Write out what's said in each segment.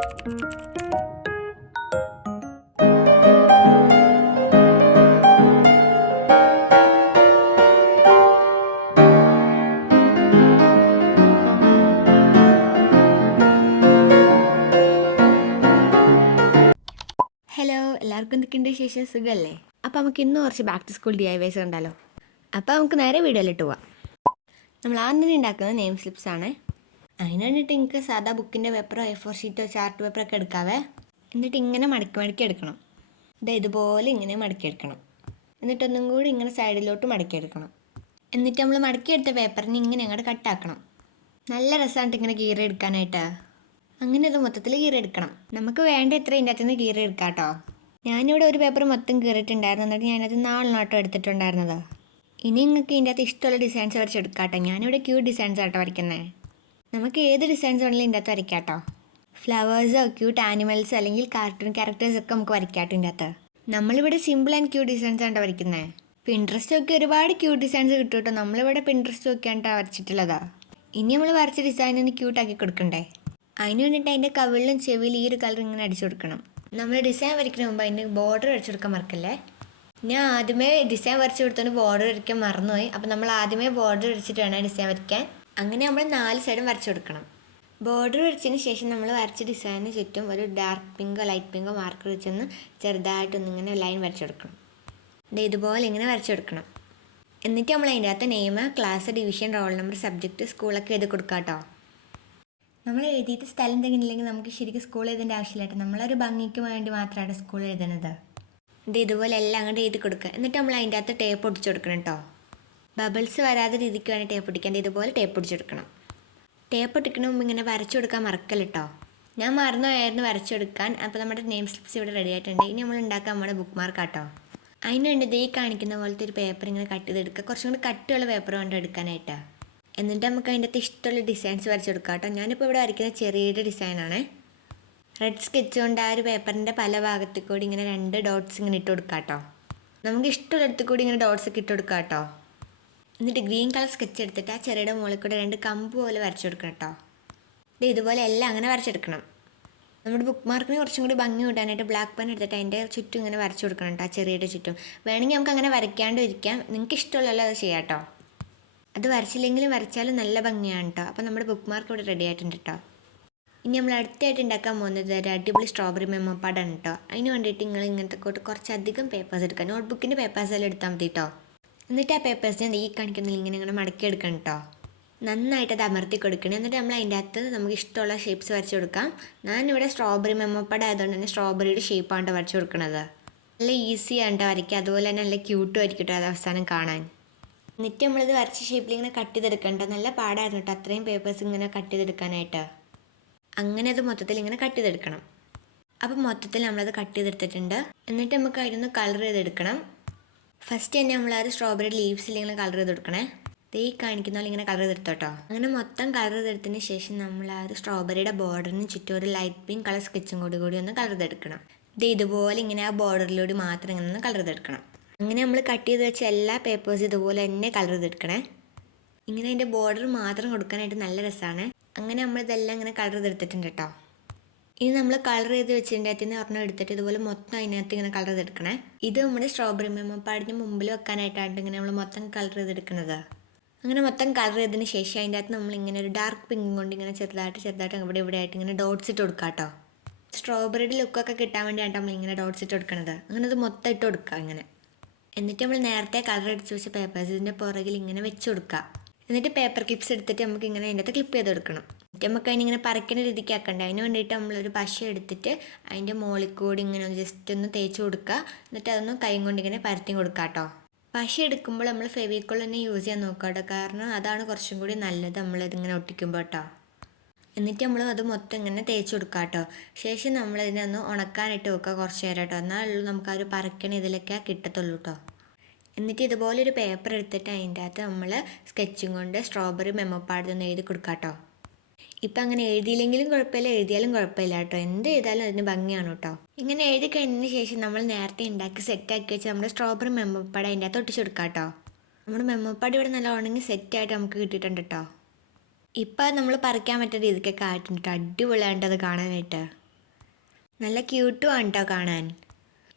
Hello, എല്ലാവർക്കും എന്തൊക്കെയുണ്ട് വിശേഷം? സുഖമല്ലേ? അപ്പോൾ നമുക്ക് ഇന്ന് കുറച്ച് ബാക്ക് ടു സ്കൂൾ DIYs ഉണ്ടല്ലോ. അപ്പോൾ നമുക്ക് നേരെ വീഡിയോയിലിട്ട് പോവാം. നമ്മൾ ആദ്യം തന്നെ ഉണ്ടാക്കുന്നത് നെയിം സ്ലിപ്സ് ആണ്. അതിന് വേണ്ടിയിട്ട് നിങ്ങൾക്ക് സാധാ ബുക്കിൻ്റെ പേപ്പറോ A4 ഷീറ്റോ ചാർട്ട് പേപ്പറൊക്കെ എടുക്കാവേ. എന്നിട്ട് ഇങ്ങനെ മടക്കി എടുക്കണം. ഇതുപോലെ ഇങ്ങനെ മടക്കിയെടുക്കണം. എന്നിട്ടൊന്നും കൂടി ഇങ്ങനെ സൈഡിലോട്ട് മടക്കിയെടുക്കണം. എന്നിട്ട് നമ്മൾ മടക്കിയെടുത്ത പേപ്പറിന് ഇങ്ങനെ അങ്ങോട്ട് കട്ടാക്കണം. നല്ല രസമായിട്ട് ഇങ്ങനെ കീറി എടുക്കാനായിട്ട്. അങ്ങനെ അത് മൊത്തത്തിൽ കീറിയെടുക്കണം. നമുക്ക് വേണ്ട എത്ര ഇതിൻ്റെ അകത്തുനിന്ന് കീറിയെടുക്കാം കേട്ടോ. ഞാനിവിടെ ഒരു പേപ്പർ മൊത്തം കീറിയിട്ടുണ്ടായിരുന്നു. എന്നിട്ട് ഞാനത് 4 നോട്ടം എടുത്തിട്ടുണ്ടായിരുന്നത്. ഇനി നിങ്ങൾക്ക് ഇതിൻ്റെ അകത്ത് ഇഷ്ടമുള്ള ഡിസൈൻസ് വരച്ചെടുക്കാം കേട്ടോ. ഞാനിവിടെ ക്യൂട്ട് ഡിസൈൻസ് ആട്ടോ വരയ്ക്കുന്നത്. നമുക്ക് ഏത് ഡിസൈൻസ് വേണമെങ്കിലും ഇതിൻ്റെ അകത്ത് വരയ്ക്കാം കേട്ടോ. ഫ്ലവേഴ്സോ ക്യൂട്ട് ആനിമൽസ് അല്ലെങ്കിൽ കാർട്ടൂൺ ക്യാരക്ടേഴ്സൊക്കെ നമുക്ക് വരയ്ക്കാം കേട്ടോ ഇതിൻ്റെ അകത്ത്. നമ്മളിവിടെ സിമ്പിൾ ആൻഡ് ക്യൂട്ട് ഡിസൈൻസ് ആണ് വരയ്ക്കുന്നത്. പിൻട്രസ്റ്റ് ഒക്കെ ഒരുപാട് ക്യൂട്ട് ഡിസൈൻസ് കിട്ടും കേട്ടോ. നമ്മളിവിടെ പിൻട്രസ്റ്റ് നോക്കിയാണ് വരച്ചിട്ടുള്ളതാ. ഇനി നമ്മൾ വരച്ച ഡിസൈൻ ഒന്ന് ക്യൂട്ടാക്കി കൊടുക്കണ്ടേ? അതിന് വേണ്ടിയിട്ട് അതിൻ്റെ കവിളിലും ചെവിയിൽ ഈ ഒരു കളർ ഇങ്ങനെ അടിച്ചു കൊടുക്കണം. നമ്മൾ ഡിസൈൻ വരയ്ക്കുന്ന മുമ്പ് അതിൻ്റെ ബോർഡർ അടിച്ചു കൊടുക്കാൻ മറക്കല്ലേ. ഞാൻ ആദ്യമേ ഡിസൈൻ വരച്ച് കൊടുത്തോണ്ട് ബോർഡർ വരയ്ക്കാൻ മറന്നുപോയി. അപ്പോൾ നമ്മൾ ആദ്യമേ ബോർഡർ വരച്ചിട്ട് വേണം ഡിസൈൻ വരയ്ക്കാൻ. അങ്ങനെ നമ്മൾ 4 സൈഡും വരച്ചു കൊടുക്കണം. ബോർഡർ വരച്ചതിന് ശേഷം നമ്മൾ വരച്ച ഡിസൈനിന് ചുറ്റും ഒരു ഡാർക്ക് പിങ്കോ ലൈറ്റ് പിങ്കോ മാർക്കർ വെച്ചൊന്ന് ചെറുതായിട്ടൊന്നിങ്ങനെ ലൈൻ വരച്ചു കൊടുക്കണം. ഇതുപോലെ ഇങ്ങനെ വരച്ചു കൊടുക്കണം. എന്നിട്ട് നമ്മൾ അതിൻ്റെ അകത്ത് name, class, division, roll number, subject, സ്കൂളൊക്കെ എഴുതി കൊടുക്കാം കേട്ടോ. നമ്മൾ എഴുതിയിട്ട് സ്ഥലം എന്തെങ്കിലും ഇല്ലെങ്കിൽ നമുക്ക് ശരിക്കും സ്കൂൾ എഴുതേണ്ട ആവശ്യമില്ല. നമ്മളൊരു ഭംഗിക്ക് വേണ്ടി മാത്രമാണ് സ്കൂൾ എഴുതുന്നത്. ഇതുപോലെ എല്ലാം അങ്ങോട്ട് എഴുതി കൊടുക്കുക. എന്നിട്ട് നമ്മൾ അതിൻ്റെ അകത്ത് ടേപ്പ് ഒട്ടിച്ചു കൊടുക്കണം കേട്ടോ. ബബിൾസ് വരാതെ രീതിക്ക് വേണ്ടി ടേപ്പ് ഒട്ടിക്കാൻ ഇതുപോലെ ടേപ്പ് ഒട്ടിച്ചു കൊടുക്കണം. ടേപ്പ് ഒട്ടിക്കണ മുമ്പ് ഇങ്ങനെ വരച്ചു കൊടുക്കാൻ മറക്കല്ല കേട്ടോ. ഞാൻ മറന്നുപോയായിരുന്നു വരച്ചു കൊടുക്കാൻ. അപ്പോൾ നമ്മുടെ നെയിം സ്ലിപ്സ് ഇവിടെ റെഡി ആയിട്ടുണ്ട്. ഇനി നമ്മൾ ഉണ്ടാക്കാൻ നമ്മുടെ ബുക്ക് മാർക്ക് കേട്ടോ. അതിന് വേണ്ടി ഈ കാണിക്കുന്ന പോലത്തെ ഒരു പേപ്പർ ഇങ്ങനെ കട്ട് ചെയ്തെടുക്കുക. കുറച്ചും കൂടി കട്ടിയുള്ള പേപ്പർ വേണ്ട എടുക്കാനായിട്ട്. എന്നിട്ട് നമുക്ക് അതിൻ്റെ അകത്ത് ഇഷ്ടമുള്ള ഡിസൈൻസ് വരച്ചു കൊടുക്കാം കേട്ടോ. ഞാനിപ്പോൾ ഇവിടെ വരയ്ക്കുന്ന ചെറിയൊരു ഡിസൈനാണ്. റെഡ് സ്കെച്ച് കൊണ്ട് ആ ഒരു പേപ്പറിൻ്റെ പല ഭാഗത്തു കൂടി ഇങ്ങനെ 2 ഡോട്ട്സ് ഇങ്ങനെ ഇട്ട് കൊടുക്കാം കേട്ടോ. നമുക്ക് ഇഷ്ടമുള്ളിടത്ത് കൂടി ഇങ്ങനെ ഡോട്ട്സ് ഒക്കെ ഇട്ട് കൊടുക്കാം കേട്ടോ. എന്നിട്ട് ഗ്രീൻ കളർ സ്കെച്ച് എടുത്തിട്ട് ആ ചെറിയുടെ മുകളിൽ കൂടെ 2 കമ്പ് പോലെ വരച്ചു കൊടുക്കണം കേട്ടോ. ഇതുപോലെ എല്ലാം അങ്ങനെ വരച്ചെടുക്കണം. നമ്മുടെ ബുക്ക് മാർക്കിന് കുറച്ചും കൂടി ഭംഗി കൂട്ടാനായിട്ട് ബ്ലാക്ക് പെൻ എടുത്തിട്ട് അതിൻ്റെ ചുറ്റും ഇങ്ങനെ വരച്ചു കൊടുക്കണം കേട്ടോ. ആ ചെറിയുടെ ചുറ്റും വേണമെങ്കിൽ നമുക്ക് അങ്ങനെ വരയ്ക്കാണ്ട് ഇരിക്കാം. നിങ്ങൾക്ക് ഇഷ്ടമുള്ളല്ലോ അത് ചെയ്യാം കേട്ടോ. അത് വരച്ചില്ലെങ്കിലും വരച്ചാലും നല്ല ഭംഗിയാണ് കേട്ടോ. അപ്പോൾ നമ്മുടെ ബുക്ക് മാർക്ക് ഇവിടെ റെഡി ആയിട്ടുണ്ട് കേട്ടോ. ഇനി നമ്മൾ അടുത്തായിട്ട് ഉണ്ടാക്കാൻ പോകുന്നത് ഒരു അടിപൊളി സ്ട്രോബെറി മെമ്മോ പാഡാണ് കേട്ടോ. അതിന് വേണ്ടിയിട്ട് നിങ്ങൾ ഇങ്ങനത്തെ കുറച്ചധികം പേപ്പേഴ്സ് എടുക്കുക. നോട്ട്ബുക്കിൻ്റെ പേപ്പേഴ്സ് എല്ലാം എടുത്താൽ മതി കേട്ടോ. എന്നിട്ട് ആ പേപ്പേഴ്സിനെ ഈ കാണിക്കുന്ന ഇങ്ങനെ മടക്കി എടുക്കണം കേട്ടോ. നന്നായിട്ട് അത് അമർത്തി കൊടുക്കണം. എന്നിട്ട് നമ്മൾ അതിൻ്റെ അകത്ത് നമുക്ക് ഇഷ്ടമുള്ള ഷേപ്സ് വരച്ച് കൊടുക്കാം. ഞാനിവിടെ സ്ട്രോബെറി മെമ്മോ പാഡ് ആയതുകൊണ്ട് തന്നെ സ്ട്രോബെറിയുടെ ഷേപ്പാണ് വരച്ച് കൊടുക്കുന്നത്. നല്ല ഈസിയാണ് വരയ്ക്കുക. അതുപോലെ തന്നെ നല്ല ക്യൂട്ടും ആയിരിക്കും അത് അവസാനം കാണാൻ. എന്നിട്ട് നമ്മളിത് വരച്ച ഷേപ്പിൽ ഇങ്ങനെ കട്ട് ചെയ്തെടുക്കണ്ട. നല്ല പാടായിരുന്നു കേട്ടോ അത്രയും പേപ്പേഴ്സ് ഇങ്ങനെ കട്ട് ചെയ്തെടുക്കാനായിട്ട്. അങ്ങനെ അത് മൊത്തത്തിൽ ഇങ്ങനെ കട്ട് ചെയ്തെടുക്കണം. അപ്പം മൊത്തത്തിൽ നമ്മളത് കട്ട് ചെയ്തെടുത്തിട്ടുണ്ട്. എന്നിട്ട് നമുക്ക് അതിനൊന്ന് കളർ ചെയ്തെടുക്കണം. ഫസ്റ്റ് തന്നെ നമ്മളത് സ്ട്രോബെറി ലീവ്സിൽ ഇങ്ങനെ കളർ ചെയ്ത് കൊടുക്കണേ. ഈ കാണിക്കുന്ന പോലെ ഇങ്ങനെ കളർ ചെയ്തെടുത്തോട്ടോ. അങ്ങനെ മൊത്തം കളർ ചെയ്തെടുത്തതിന് ശേഷം നമ്മൾ ആ ഒരു സ്ട്രോബെറിയുടെ ബോർഡറിന് ചുറ്റും ഒരു ലൈറ്റ് പിങ്ക് കളർ സ്കെച്ചും കൂടി ഒന്ന് കളർ ചെയ്തെടുക്കണം. ഇതുപോലെ ഇങ്ങനെ ആ ബോർഡറിലൂടെ മാത്രം ഇങ്ങനെ ഒന്ന് കളർ ചെയ്തെടുക്കണം. അങ്ങനെ നമ്മൾ കട്ട് ചെയ്ത് വെച്ച എല്ലാ പേപ്പേഴ്സും ഇതുപോലെ തന്നെ കളർ ചെയ്തെടുക്കണേ. ഇങ്ങനെ അതിൻ്റെ ബോർഡർ മാത്രം കൊടുക്കാനായിട്ട് നല്ല രസമാണ്. അങ്ങനെ നമ്മളിതെല്ലാം ഇങ്ങനെ കളർ ചെയ്തെടുത്തിട്ടുണ്ട് കേട്ടോ. ഇനി നമ്മൾ കളർ ചെയ്ത് വെച്ചതിൻ്റെ അകത്ത് നിന്ന് ഒരെണ്ണം എടുത്തിട്ട് ഇതുപോലെ മൊത്തം അതിനകത്ത് ഇങ്ങനെ കളർ ചെയ്തെടുക്കണേ. ഇത് നമ്മുടെ സ്ട്രോബെറി മെമ്മോ പാഡിന് മുമ്പിൽ വെക്കാനായിട്ടാണ് ഇങ്ങനെ നമ്മൾ മൊത്തം കളർ ചെയ്തെടുക്കുന്നത്. അങ്ങനെ മൊത്തം കളർ ചെയ്തതിന് ശേഷം അതിൻ്റെ അകത്ത് നമ്മളിങ്ങനെ ഒരു ഡാർക്ക് പിങ്ക് കൊണ്ട് ഇങ്ങനെ ചെറുതായിട്ട് ഇവിടെ ആയിട്ട് ഇങ്ങനെ ഡോട്ട്സ് ഇട്ട് കൊടുക്കുക കേട്ടോ. സ്ട്രോബെറിയുടെ ലുക്കൊക്കെ കിട്ടാൻ വേണ്ടിയാണ് നമ്മളിങ്ങനെ ഡോട്ട്സ് ഇട്ട് കൊടുക്കുന്നത്. അങ്ങനെ അത് മൊത്തം ഇട്ട് കൊടുക്കുക ഇങ്ങനെ. എന്നിട്ട് നമ്മൾ നേരത്തെ കളർ അടിച്ച് വെച്ച പേപ്പേഴ്സ് ഇതിൻ്റെ പുറകിൽ ഇങ്ങനെ വെച്ച് കൊടുക്കുക. എന്നിട്ട് പേപ്പർ ക്ലിപ്സ് എടുത്തിട്ട് നമുക്ക് ഇങ്ങനെ അതിൻ്റെ അകത്ത് ക്ലിപ്പ് ചെയ്ത് കൊടുക്കണം. എന്നിട്ട് നമുക്ക് അതിനിങ്ങനെ പറിക്കുന്ന രീതിക്ക് ആക്കണ്ടേ. അതിന് വേണ്ടിയിട്ട് നമ്മളൊരു പശ എടുത്തിട്ട് അതിൻ്റെ മുകളിൽ കൂടി ഇങ്ങനെ ജസ്റ്റ് ഒന്ന് തേച്ച് കൊടുക്കുക. എന്നിട്ട് അതൊന്ന് കൈ കൊണ്ട് ഇങ്ങനെ പരത്തി കൊടുക്കുക കേട്ടോ. പശ എടുക്കുമ്പോൾ നമ്മൾ ഫെവിക്കോൾ തന്നെ യൂസ് ചെയ്യാൻ നോക്കുക കേട്ടോ. കാരണം അതാണ് കുറച്ചും കൂടി നല്ലത് നമ്മളിതിങ്ങനെ ഒട്ടിക്കുമ്പോൾ കേട്ടോ. എന്നിട്ട് നമ്മൾ അത് മൊത്തം ഇങ്ങനെ തേച്ച് കൊടുക്കുക കേട്ടോ. ശേഷം നമ്മളിതിനെ ഒന്ന് ഉണക്കാനിട്ട് വെക്കുക കുറച്ച് നേരം കേട്ടോ. എന്നാലുള്ളൂ നമുക്ക് ആ ഒരു പറിക്കണ ഇതിലൊക്കെ കിട്ടത്തുള്ളൂ കേട്ടോ. എന്നിട്ട് ഇതുപോലൊരു പേപ്പർ എടുത്തിട്ട് അതിൻ്റെ അകത്ത് നമ്മൾ സ്കെച്ചും കൊണ്ട് സ്ട്രോബെറി മെമ്മോ പാഡ് ഒന്ന് എഴുതി കൊടുക്കുക കേട്ടോ. ഇപ്പം അങ്ങനെ എഴുതിയില്ലെങ്കിലും കുഴപ്പമില്ല, എഴുതിയാലും കുഴപ്പമില്ല കേട്ടോ. എന്ത് ചെയ്താലും അതിന് ഭംഗിയാണ് കേട്ടോ. ഇങ്ങനെ എഴുതി കഴിഞ്ഞതിന് ശേഷം നമ്മൾ നേരത്തെ ഉണ്ടാക്കി സെറ്റാക്കി വെച്ച് നമ്മുടെ സ്ട്രോബെറി മെമ്മോ പാഡ് അതിൻ്റെ അകത്ത് ഒട്ടിച്ച് കൊടുക്കുക കേട്ടോ. നമ്മുടെ മെമ്മോ പാഡ് ഇവിടെ നല്ല ഉണങ്ങി സെറ്റായിട്ട് നമുക്ക് കിട്ടിയിട്ടുണ്ട് കേട്ടോ. ഇപ്പം നമ്മൾ പറിക്കാൻ പറ്റുന്ന രീതിക്കൊക്കെ ആയിട്ടുണ്ട് കേട്ടോ. അടിപൊളിയായിട്ട് അത് കാണാനായിട്ട്. നല്ല ക്യൂട്ടും ആണ് കേട്ടോ കാണാൻ.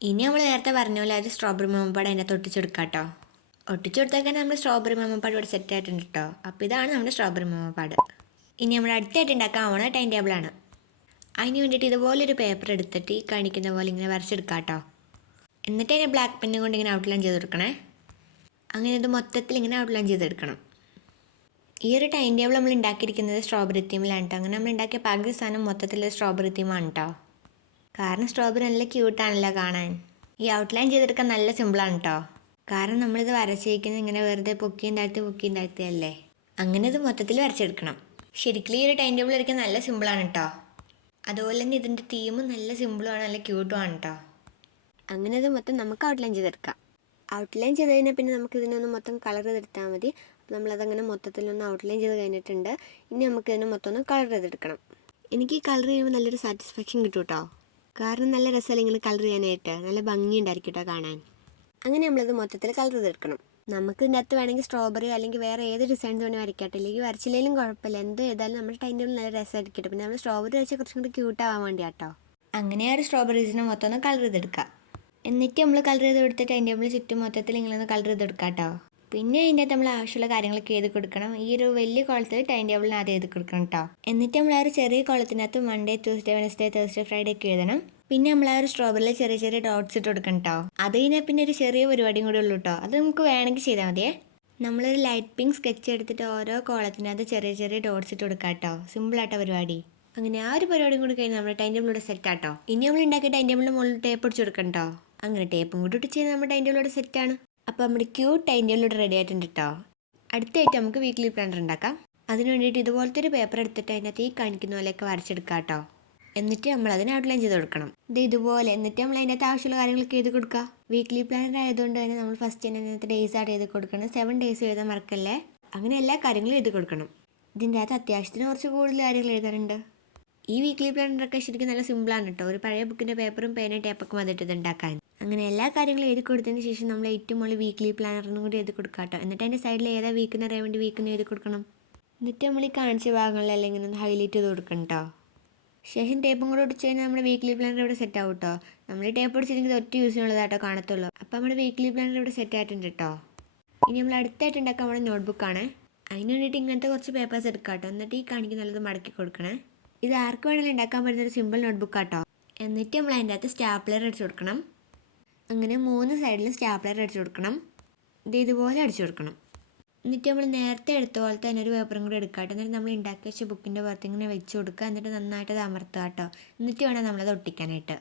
ഇനി നമ്മൾ നേരത്തെ പറഞ്ഞ പോലെ ഒരു സ്ട്രോബെറി മാമപ്പാട് അതിനകത്ത് ഒട്ടിച്ചെടുക്കാം കേട്ടോ. ഒട്ടിച്ചെടുത്താൽ നമ്മൾ സ്ട്രോബെറി മാമപ്പാട് ഇവിടെ സെറ്റ് ആയിട്ടുണ്ട് കേട്ടോ. അപ്പോൾ ഇതാണ് നമ്മുടെ സ്ട്രോബെറി മാമപ്പാട്. ഇനി നമ്മൾ അടുത്തായിട്ട് ഉണ്ടാക്കാൻ പോകുന്ന ടൈം ടേബിളാണ്. അതിന് വേണ്ടിയിട്ട് ഇതുപോലൊരു പേപ്പർ എടുത്തിട്ട് ഈ കാണിക്കുന്ന പോലെ ഇങ്ങനെ വരച്ചെടുക്കാം കേട്ടോ. എന്നിട്ട് അതിനെ ബ്ലാക്ക് പെന്നും കൊണ്ട് ഇങ്ങനെ ഔട്ട്ലൈൻ ചെയ്തെടുക്കണേ. അങ്ങനെ ഇത് മൊത്തത്തിൽ ഇങ്ങനെ ഔട്ട്ലൈൻ ചെയ്തെടുക്കണം. ഈ ഒരു ടൈം ടേബിൾ നമ്മൾ ഉണ്ടാക്കിയിരിക്കുന്നത് സ്ട്രോബെറി തീമിലാണ് കേട്ടോ. അങ്ങനെ നമ്മൾ ഉണ്ടാക്കിയ പകുതി സാധനം മൊത്തത്തിൽ സ്ട്രോബെറി തീമാണ് കേട്ടോ. കാരണം സ്ട്രോബെറി നല്ല ക്യൂട്ടാണല്ലോ കാണാൻ. ഈ ഔട്ട്ലൈൻ ചെയ്തെടുക്കാൻ നല്ല സിമ്പിളാണ് കേട്ടോ. കാരണം നമ്മളിത് വരച്ചിരിക്കുന്നത് ഇങ്ങനെ വെറുതെ പൊക്കിയും താഴ്ത്തിയല്ലേ. അങ്ങനെ ഇത് മൊത്തത്തിൽ വരച്ചെടുക്കണം. ശരിക്കും ഈ ഒരു ടൈം ടേബിൾ വരയ്ക്കാൻ നല്ല സിമ്പിളാണ് കേട്ടോ. അതുപോലെ തന്നെ ഇതിൻ്റെ തീമും നല്ല സിമ്പിളുമാണ്, നല്ല ക്യൂട്ടുമാണ് കേട്ടോ. അങ്ങനെ ഇത് മൊത്തം നമുക്ക് ഔട്ട്ലൈൻ ചെയ്തെടുക്കാം. ഔട്ട്ലൈൻ ചെയ്ത് കഴിഞ്ഞാൽ പിന്നെ നമുക്ക് ഇതിനൊന്ന് മൊത്തം കളർ ചെയ്തെടുത്താൽ മതി. അപ്പോൾ നമ്മളതങ്ങനെ മൊത്തത്തിലൊന്ന് ഔട്ട്ലൈൻ ചെയ്ത് കഴിഞ്ഞിട്ടുണ്ട്. ഇനി നമുക്ക് ഇതിന് മൊത്തം ഒന്ന് കളർ ചെയ്തെടുക്കണം. എനിക്ക് ഈ കളർ ചെയ്യുമ്പോൾ നല്ലൊരു സാറ്റിസ്ഫാക്ഷൻ കിട്ടും കേട്ടോ. കാരണം നല്ല രസമല്ല ഇങ്ങനെ കളർ ചെയ്യാനായിട്ട്, നല്ല ഭംഗിയുണ്ടായിരിക്കും കേട്ടോ കാണാൻ. അങ്ങനെ നമ്മളത് മൊത്തത്തിൽ കളർ ചെയ്തെടുക്കണം. നമുക്ക് ഇതിനകത്ത് വേണമെങ്കിൽ സ്ട്രോബെറി അല്ലെങ്കിൽ വേറെ ഏത് ഡിസൈൻസ് വേണമെങ്കിൽ വരയ്ക്കട്ടെ, അല്ലെങ്കിൽ വരച്ചില്ലെങ്കിലും കുഴപ്പമില്ല. എന്ത് ചെയ്താലും നമ്മുടെ ടൈം ടേബിൾ നല്ല രസമായിരിക്കട്ടെ. പിന്നെ നമ്മൾ സ്ട്രോബെറി വെച്ചാൽ കുറച്ചും കൂടി ക്യൂട്ടാവാൻ വേണ്ടി കേട്ടോ. അങ്ങനെ ആ ഒരു സ്ട്രോബെറീസിനെ മൊത്തം ഒന്ന് കളർ ചെയ്തെടുക്കുക. എന്നിട്ട് നമ്മൾ കളർ ചെയ്ത് കൊടുത്ത ടൈം ടേബിൾ ചുറ്റും മൊത്തത്തിൽ ഇങ്ങനെ കളർ ചെയ്തെടുക്കാം കേട്ടോ. പിന്നെ അതിൻ്റെ അകത്ത് നമ്മൾ ആവശ്യമുള്ള കാര്യങ്ങളൊക്കെ എഴുതി കൊടുക്കണം. ഈ ഒരു വലിയ കോളത്തിൽ ടൈം ടേബിളിന് ആദ്യം എഴുതി കൊടുക്കണം കേട്ടോ. എന്നിട്ട് നമ്മൾ ആ ഒരു ചെറിയ കോളത്തിനകത്ത് Monday, Tuesday, Wednesday, Thursday, Friday ഒക്കെ എഴുതണം. പിന്നെ നമ്മൾ ആ ഒരു സ്ട്രോബെറിയിൽ ചെറിയ ചെറിയ ഡോട്ട്സ് ഇട്ട് കൊടുക്കണം കേട്ടോ. അത് കഴിഞ്ഞാൽ പിന്നെ ഒരു ചെറിയ പരിപാടിയും കൂടെ ഉള്ളൂ കേട്ടോ. അത് നമുക്ക് വേണമെങ്കിൽ ചെയ്താൽ മതിയേ. നമ്മളൊരു ലൈറ്റ് പിങ്ക് സ്കെച്ച് എടുത്തിട്ട് ഓരോ കോളത്തിനകത്ത് ചെറിയ ചെറിയ ഡോട്ട്സ് ഇട്ട് കൊടുക്കാം കേട്ടോ. സിമ്പിളായിട്ടോ പരിപാടി. അങ്ങനെ ആ ഒരു പരിപാടിയും കൂടി കഴിഞ്ഞാൽ നമ്മുടെ ടൈം ടേബിളിലൂടെ സെറ്റ് ആട്ടോ. ഇനി നമ്മൾ ഉണ്ടാക്കിയ ടൈം ടേബിളിൻ്റെ മുകളിൽ ടേപ്പ് അടിച്ച് കൊടുക്കണം കേട്ടോ. അങ്ങനെ ടേപ്പും കൂടി ഇട്ട് ചെയ്ത് നമ്മുടെ ടൈം ടേബിളിലൂടെ സെറ്റാണ്. അപ്പോൾ നമ്മുടെ ക്യൂട്ട് ടൈം ടേബിളിലൂടെ റെഡി ആയിട്ടുണ്ട് കേട്ടോ. അടുത്തായിട്ട് നമുക്ക് വീക്ക്ലി പ്ലാനർ ഉണ്ടാക്കാം. അതിന് വേണ്ടിയിട്ട് ഇതുപോലത്തെ ഒരു പേപ്പർ എടുത്തിട്ട് അതിനകത്ത് ഈ കാണിക്കുന്ന പോലെയൊക്കെ വരച്ചെടുക്കാം കേട്ടോ. എന്നിട്ട് നമ്മൾ അതിന് ഔട്ട്ലൈൻ ചെയ്ത് കൊടുക്കണം. ഇതുപോലെ. എന്നിട്ട് നമ്മൾ അതിനകത്ത് ആവശ്യമുള്ള കാര്യങ്ങളൊക്കെ എഴുതി കൊടുക്കുക. വീക്ക്ലി പ്ലാനർ ആയതുകൊണ്ട് തന്നെ നമ്മൾ ഫസ്റ്റ് തന്നെ അതിനകത്ത് ഡേയ്സ് ആയിട്ട് എഴുതി കൊടുക്കണം. 7 ഡേയ്സ് എഴുതാൻ മറക്കല്ലേ. അങ്ങനെ എല്ലാ കാര്യങ്ങളും എഴുതി കൊടുക്കണം. ഇതിൻ്റെ അകത്ത് അത്യാവശ്യത്തിന് കുറച്ച് കൂടുതൽ കാര്യങ്ങൾ എഴുതാറുണ്ട്. ഈ വീക്ക്ലി പ്ലാനറൊക്കെ ശരിക്കും നല്ല സിമ്പിളാണ് കേട്ടോ. ഒരു പഴയ ബുക്കിൻ്റെ പേപ്പറും പേനയും ടേപ്പൊക്കെ വന്നിട്ട് ഇത് ഉണ്ടാക്കാൻ. അങ്ങനെ എല്ലാ കാര്യങ്ങളും എഴുതി കൊടുത്തതിന് ശേഷം നമ്മൾ ഏറ്റവും മുകളിൽ വീക്ക്ലി പ്ലാനറിനും കൂടി എഴുതി കൊടുക്കാം കേട്ടോ. എന്നിട്ട് അതിൻ്റെ സൈഡിൽ ഏതാ വീക്കെന്ന് അറിയാൻ വേണ്ടി വീക്കെന്ന് എഴുതി കൊടുക്കണം. എന്നിട്ട് നമ്മൾ ഈ കാണിച്ച ഭാഗങ്ങളിലെല്ലാം ഇങ്ങനെ ഒന്ന് ഹൈലൈറ്റ് ചെയ്ത് കൊടുക്കണം കേട്ടോ. ശേഷം ടേപ്പും കൂടെ ഒടിച്ച് കഴിഞ്ഞാൽ നമ്മുടെ വീക്ക്ലി പ്ലാനർ ഇവിടെ സെറ്റ് ആവും കേട്ടോ. നമ്മൾ ഈ ടേപ്പ് ഒടിച്ചില്ലെങ്കിൽ ഒറ്റ യൂസിനുള്ളതായിട്ടോ കാണത്തുള്ളൂ. അപ്പോൾ നമ്മുടെ വീക്ക്ലി പ്ലാനർ ഇവിടെ സെറ്റ് ആയിട്ടുണ്ട് കേട്ടോ. ഇനി നമ്മൾ അടുത്തായിട്ട് ഉണ്ടാക്കാൻ നമ്മുടെ നോട്ട്ബുക്കാണ്. അതിന് വേണ്ടിയിട്ട് ഇങ്ങനത്തെ കുറച്ച് പേപ്പേഴ്സ് എടുക്കാം കേട്ടോ. എന്നിട്ട് ഈ കാണിക്കുന്ന നല്ലത് മടക്കി കൊടുക്കണേ. ഇത് ആർക്ക് വേണമെങ്കിലും ഉണ്ടാക്കാൻ പറ്റുന്ന ഒരു സിമ്പിൾ നോട്ട്ബുക്കാട്ടോ. എന്നിട്ട് നമ്മൾ അതിൻ്റെ അകത്ത് സ്റ്റാപ്ലർ അടിച്ചു കൊടുക്കണം. അങ്ങനെ 3 സൈഡിലും സ്റ്റാപ്ലർ അടിച്ചു കൊടുക്കണം. ഇതുപോലെ അടിച്ചു കൊടുക്കണം. എന്നിട്ട് നമ്മൾ നേരത്തെ എടുത്ത പോലെ തന്നെ ഒരു പേപ്പറും കൂടി എടുക്കാം കേട്ടോ. എന്നിട്ട് നമ്മൾ ഉണ്ടാക്കി വെച്ച ബുക്കിൻ്റെ പുറത്ത് ഇങ്ങനെ വെച്ച് കൊടുക്കുക. എന്നിട്ട് നന്നായിട്ട് അത് അമർത്തുക കേട്ടോ. എന്നിട്ട് വേണം നമ്മളത് ഒട്ടിക്കാനായിട്ട്.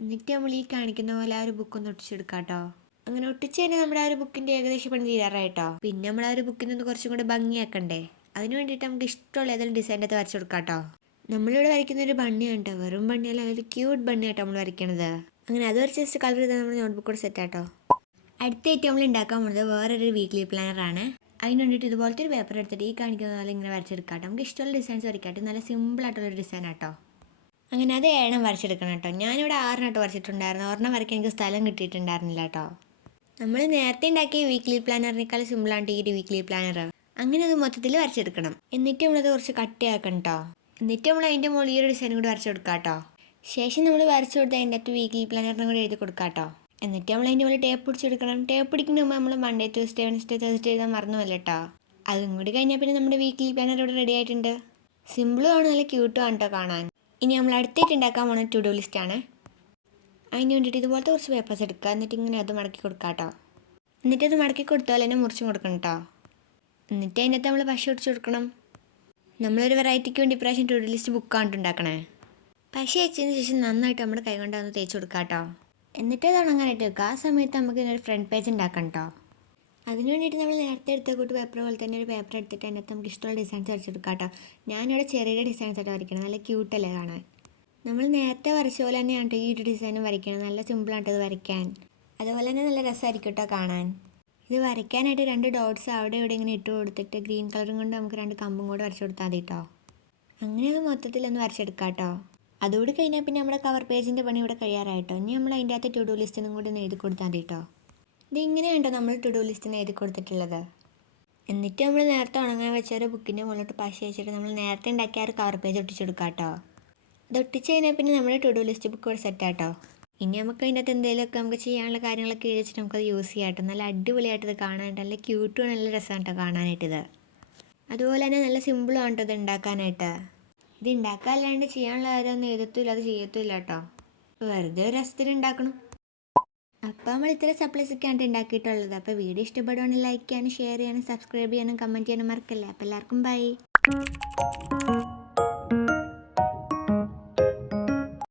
എന്നിട്ട് നമ്മൾ ഈ കാണിക്കുന്ന പോലെ ആ ഒരു ബുക്കൊന്ന് ഒട്ടിച്ചെടുക്കാം കേട്ടോ. അങ്ങനെ ഒട്ടിച്ച് കഴിഞ്ഞാൽ നമ്മുടെ ആ ഒരു ബുക്കിൻ്റെ ഏകദേശം പണി തീരാറായിട്ടോ. പിന്നെ നമ്മൾ ആ ഒരു ബുക്കിനൊന്ന് കുറച്ചും കൂടി ഭംഗിയാക്കണ്ടേ. അതിന് വേണ്ടിയിട്ട് നമുക്ക് ഇഷ്ടമുള്ള ഏതെങ്കിലും ഡിസൈൻ്റെ അത് വരച്ച് കൊടുക്കാം കേട്ടോ. നമ്മളിവിടെ വരയ്ക്കുന്ന ഒരു ബണ്ണിയാണ് കേട്ടോ. വെറും ബണ്ണിയല്ല, ഒരു ക്യൂട്ട് ബണ്ണിയാട്ടോ നമ്മൾ വരയ്ക്കണത്. അങ്ങനെ അത് വരച്ച് ജസ്റ്റ് കളർ ചെയ്താൽ നമ്മുടെ നോട്ട്ബുക്ക് കൂടെ സെറ്റ് ആട്ടോ. അടുത്തായിട്ട് നമ്മൾ ഉണ്ടാക്കാൻ പോകുന്നത് വേറൊരു വീക്ക്ലി പ്ലാനറാണ്. അതിന് വേണ്ടിയിട്ട് ഇതുപോലത്തെ ഒരു പേപ്പർ എടുത്തിട്ട് ഈ കാണിക്കുന്ന പോലെ ഇങ്ങനെ വരച്ചെടുക്കാം കേട്ടോ. നമുക്ക് ഇഷ്ടമുള്ള ഡിസൈൻസ് വരയ്ക്കാട്ടെ. നല്ല സിമ്പിളായിട്ടുള്ളൊരു ഡിസൈൻ ആട്ടോ. അങ്ങനെ അത് 7 വരച്ചെടുക്കണം കേട്ടോ. ഞാനിവിടെ 6 വരച്ചിട്ടുണ്ടായിരുന്നു. 1 വരയ്ക്കാൻ എനിക്ക് സ്ഥലം കിട്ടിയിട്ടുണ്ടായിരുന്നില്ല കേട്ടോ. നമ്മൾ നേരത്തെ ഉണ്ടാക്കിയ വീക്ക്ലി പ്ലാനറിനേക്കാൾ സിമ്പിളാണ് ഈ ഒരു വീക്ക്ലി പ്ലാനർ. അങ്ങനെ അത് മൊത്തത്തിൽ വരച്ചെടുക്കണം. എന്നിട്ട് നമ്മളത് കുറച്ച് കട്ടിയാക്കണം കേട്ടോ. എന്നിട്ട് നമ്മൾ അതിൻ്റെ മുകളിൽ ഈ ഒരു ഡിസൈൻ കൂടി വരച്ച് കൊടുക്കാം കേട്ടോ. ശേഷം നമ്മൾ വരച്ച് കൊടുത്ത് അതിൻ്റെ അകത്ത് വീക്ക്ലി പ്ലാനറിനും കൂടി എഴുതി കൊടുക്കാം കേട്ടോ. എന്നിട്ട് നമ്മൾ അതിൻ്റെ മുകളിൽ ടേപ്പ് പിടിച്ചെടുക്കണം. ടേപ്പ് പിടിക്കുന്ന മുമ്പ് നമ്മൾ മൺഡേ, ട്യൂസ്ഡേ, വെനസ്ഡേ, തേഴ്സ്ഡേ എഴുതാൻ മറന്നുമല്ല കേട്ടോ. അതും കൂടി കഴിഞ്ഞാൽ പിന്നെ നമ്മുടെ വീക്ക്ലി പ്ലാനർ ഇവിടെ റെഡി ആയിട്ടുണ്ട്. സിമ്പിളും ആണ്, നല്ല ക്യൂട്ടും ആണ് കേട്ടോ കാണാൻ. ഇനി നമ്മൾ അടുത്തായിട്ട് ഉണ്ടാക്കാൻ പോകുന്ന ടു ഡു ലിസ്റ്റാണ്. അതിന് വേണ്ടിയിട്ട് ഇതുപോലത്തെ കുറച്ച് പേപ്പേഴ്സ് എടുക്കുക. എന്നിട്ട് ഇങ്ങനെ അത് മടക്കി കൊടുക്കാം കേട്ടോ. എന്നിട്ട് അത് മടക്കി കൊടുത്താൽ തന്നെ മുറിച്ചും കൊടുക്കണം കേട്ടോ. എന്നിട്ട് അതിനകത്ത് നമ്മൾ പശ ഒടിച്ച് കൊടുക്കണം. നമ്മളൊരു വെറൈറ്റിക്ക് വേണ്ടി ഇപ്രാവശ്യം ടു ഡു ലിസ്റ്റ് ബുക്കാണ് ഉണ്ടാക്കണേ. പശ വെച്ചതിന് ശേഷം നന്നായിട്ട് നമ്മുടെ കൈ കൊണ്ട് ഒന്ന് തേച്ച് കൊടുക്കാം കേട്ടോ. എന്നിട്ട് അത് ഉണങ്ങാനായിട്ട് വെക്കുക. ആ സമയത്ത് നമുക്ക് ഇതിനൊരു ഫ്രണ്ട് പേജ് ഉണ്ടാക്കാം കേട്ടോ. അതിന് വേണ്ടിയിട്ട് നമ്മൾ നേരത്തെ എടുത്ത കൂട്ട് പേപ്പർ പോലെ തന്നെ ഒരു പേപ്പർ എടുത്തിട്ട് അതിനകത്ത് നമുക്ക് ഇഷ്ടമുള്ള ഡിസൈൻസ് വരച്ചെടുക്കാം കേട്ടോ. ഞാനിവിടെ ചെറിയ ഡിസൈൻസ് ആയിട്ട് വരയ്ക്കണം. നല്ല ക്യൂട്ടല്ലേ കാണാൻ. നമ്മൾ നേരത്തെ വരച്ച പോലെ തന്നെയാണ് ഈ ഒരു ഡിസൈനും വരയ്ക്കണം. നല്ല സിമ്പിളായിട്ട് ഇത് വരയ്ക്കാൻ. അതുപോലെ തന്നെ നല്ല രസമായിരിക്കും കേട്ടോ കാണാൻ. ഇത് വരയ്ക്കാനായിട്ട് 2 ഡോട്ട്സ് അവിടെ ഇവിടെ ഇങ്ങനെ ഇട്ട് കൊടുത്തിട്ട് ഗ്രീൻ കളറും കൊണ്ട് നമുക്ക് 2 കമ്പും കൂടെ വരച്ച് കൊടുത്താൽ മതി കേട്ടോ. അങ്ങനെ അത് മൊത്തത്തിലൊന്ന് വരച്ചെടുക്കാം കേട്ടോ. അതുകൂടി കഴിഞ്ഞാൽ പിന്നെ നമ്മുടെ കവർ പേജിൻ്റെ പണി ഇവിടെ കഴിയാറായിട്ടോ. ഇനി നമ്മൾ അതിൻ്റെ അകത്ത് ടു ഡു ലിസ്റ്റിനും കൂടി ഒന്ന് എഴുതി കൊടുത്താൽ മതി കേട്ടോ. ഇത് ഇങ്ങനെയാണ്ടോ നമ്മൾ ടു ഡു ലിസ്റ്റിന് എഴുതി കൊടുത്തിട്ടുള്ളത്. എന്നിട്ട് നമ്മൾ നേരത്തെ ഉണങ്ങാൻ വെച്ച ഒരു ബുക്കിൻ്റെ മുകളിലോട്ട് പശ വെച്ചിട്ട് നമ്മൾ നേരത്തെ ഉണ്ടാക്കിയ ഒരു കവർ പേജ് ഒട്ടിച്ചെടുക്കാം കേട്ടോ. ഇത് ഒട്ടിച്ച് കഴിഞ്ഞാൽ പിന്നെ നമ്മുടെ ടു ഡു ലിസ്റ്റ് ബുക്ക് കൂടെ സെറ്റാട്ടോ. ഇനി നമുക്ക് അതിൻ്റെ അകത്ത് എന്തെങ്കിലുമൊക്കെ നമുക്ക് ചെയ്യാനുള്ള കാര്യങ്ങളൊക്കെ എഴുതി വെച്ചിട്ട് നമുക്കത് യൂസ് ചെയ്യാം കേട്ടോ. നല്ല അടിപൊളിയായിട്ട് ഇത് കാണാനായിട്ട് നല്ല ക്യൂട്ടും നല്ല രസമാണ് കേട്ടോ കാണാനായിട്ടിത്. അതുപോലെ തന്നെ നല്ല സിമ്പിളാണ് കേട്ടോ ഇത് ഉണ്ടാക്കാനായിട്ട്. ഇത് ഉണ്ടാക്കാനല്ലാണ്ട് ചെയ്യാനുള്ള കാര്യമൊന്നും എഴുതത്തുമില്ല, അത് ചെയ്യത്തുമില്ല കേട്ടോ. വെറുതെ ഒരു രസത്തിന് ഉണ്ടാക്കണം. അപ്പോൾ നമ്മൾ ഇത്ര സപ്ലൈസൊക്കെയാണ് ഉണ്ടാക്കിയിട്ടുള്ളത്. അപ്പോൾ വീഡിയോ ഇഷ്ടപ്പെടുവാണെങ്കിൽ ലൈക്ക് ചെയ്യാനും ഷെയർ ചെയ്യാനും സബ്സ്ക്രൈബ് ചെയ്യാനും കമൻറ്റ് ചെയ്യാനും മറക്കല്ലേ. അപ്പോൾ എല്ലാവർക്കും ബൈ.